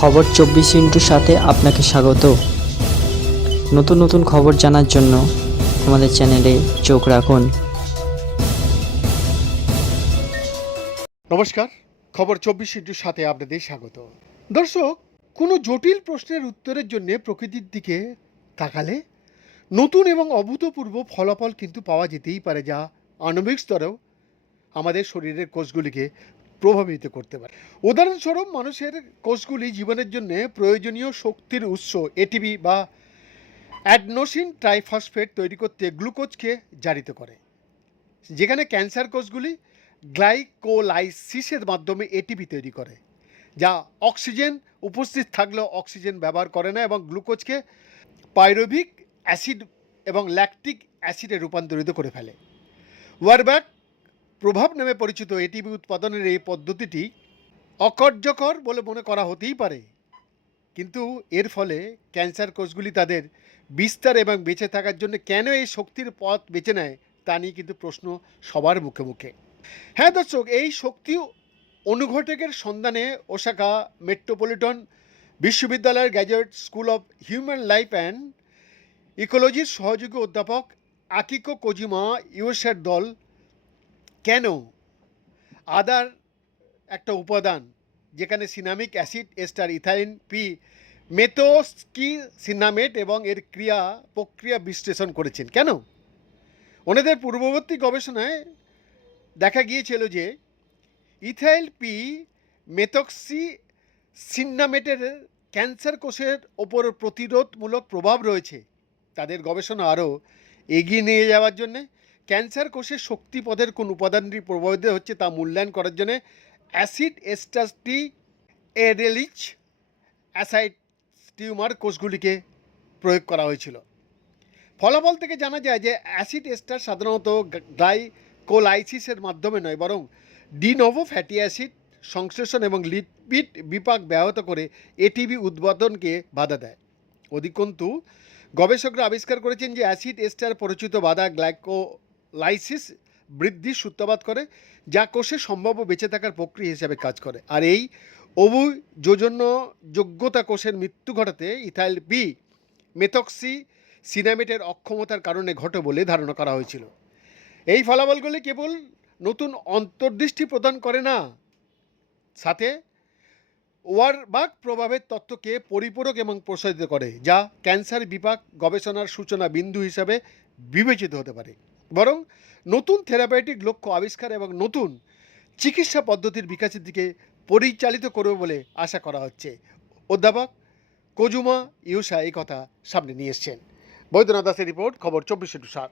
খবর চব্বিশ ইন্টুর সাথে আপনাকে স্বাগত। নতুন নতুন খবর জানার জন্য আমাদের চ্যানেলে চোখ রাখুন। নমস্কার, খবর চব্বিশ ইন্টুর সাথে আপনাদের স্বাগত। দর্শক, কোনো জটিল প্রশ্নের উত্তরের জন্য প্রকৃতির দিকে তাকালে নতুন এবং অভূতপূর্ব ফলাফল কিন্তু পাওয়া যেতেই পারে যা আণবিক স্তরেও আমাদের শরীরের কোষগুলিকে প্রভাবিত করতে পারে। উদাহরণস্বরূপ মানুষের কোষগুলি জীবনের জন্য প্রয়োজনীয় শক্তির উৎস এটিপি বা অ্যাডনোসিন ট্রাইফসফেট তৈরি করতে গ্লুকোজকে জারিত করে। যেখানে ক্যান্সার কোষগুলি গ্লাইকোলাইসিসের মাধ্যমে এটিপি তৈরি করে, যা অক্সিজেন, উপস্থিত থাকলেও অক্সিজেন ব্যবহার করে না এবং গ্লুকোজকে পাইরোভিক অ্যাসিড এবং ল্যাকটিক অ্যাসিডে রূপান্তরিত করে ফেলে। ওয়ারব্যাক প্রভাব নামে পরিচিত এটিপি উৎপাদনের এই পদ্ধতিটি অকার্যকর বলে মনে করা হতেই পারে। কিন্তু এর ফলে ক্যান্সার কোষগুলি তাদের বিস্তার এবং বেঁচে থাকার জন্য কেন এই শক্তির পথ বেছে নেয় তা নিয়ে কিন্তু প্রশ্ন সবার মুখে মুখে। হ্যাঁ দর্শক, এই শক্তি অনুঘটকের সন্ধানে ওসাকা মেট্রোপলিটন বিশ্ববিদ্যালয়ের graduate school of human life and ইকোলজির সহযোগী অধ্যাপক আকিকো কোজিমা ইউএসের দল কেন আদার একটা উপাদান যেখানে cinnamic acid, ester ethylene P methoxy cinnamate এবং এর ক্রিয়া প্রক্রিয়া বিশ্লেষণ করেছেন। কেন? ওনাদের পূর্ববর্তী গবেষণায় দেখা গিয়েছিল যে ইথাইল পি মেথক্সি সিন্নামেটের ক্যান্সার কোষের ওপর প্রতিরোধমূলক প্রভাব রয়েছে। তাদের গবেষণা আরও এগিয়ে নিয়ে যাওয়ার জন্যে ক্যান্সার কোষের শক্তি পদের কোন উপাদানটি প্রভাবিত হচ্ছে তা মূল্যায়ন করার জন্য অ্যাসিড এস্টাসটি এডেলিচ অ্যাসাইড টিউমার কোষগুলিকে প্রয়োগ করা হয়েছিল। ফলাফল থেকে জানা যায় যে অ্যাসিড এস্টার সাধারণত গ্লাইকোলাইসিসের মাধ্যমে নয়, বরং ডিনোভো ফ্যাটি অ্যাসিড সংশ্লেষণ এবং লিপিড বিপাক ব্যাহত করে এটিভি উৎপাদনকে বাধা দেয়। অধিকন্তু গবেষকরা আবিষ্কার করেছেন যে অ্যাসিড এস্টার পরিচিত বাধা গ্লাইকোলাইসিস বৃদ্ধির সূত্রপাত করে, যা কোষে সম্ভাব্য বেঁচে থাকার প্রক্রিয়া হিসাবে কাজ করে। আর এই অভিযোজন যোগ্যতা কোষের মৃত্যু ঘটাতে ইথাইল বি মেথক্সি সিনামেটের অক্ষমতার কারণে ঘটে বলে ধারণা করা হয়েছিল। এই ফলাফলগুলি কেবল নতুন অন্তর্দৃষ্টি প্রদান করে না, সাথে ওয়ারবাক প্রভাবের তত্ত্বকে পরিপূরক এবং প্রসারিত করে, যা ক্যান্সার বিপাক গবেষণার সূচনা বিন্দু হিসাবে বিবেচিত হতে পারে। বরং নতুন থেরাপিউটিক লক্ষ্য আবিষ্কার এবং নতুন চিকিৎসা পদ্ধতির বিকাশের দিকে পরিচালিত করবে বলে আশা করা হচ্ছে। অধ্যাপক কজুমা ইউসা এই কথা সামনে নিয়ে এসছেন। বৈদ্যনাথ দাসের রিপোর্ট, খবর চব্বিশে টু সাত।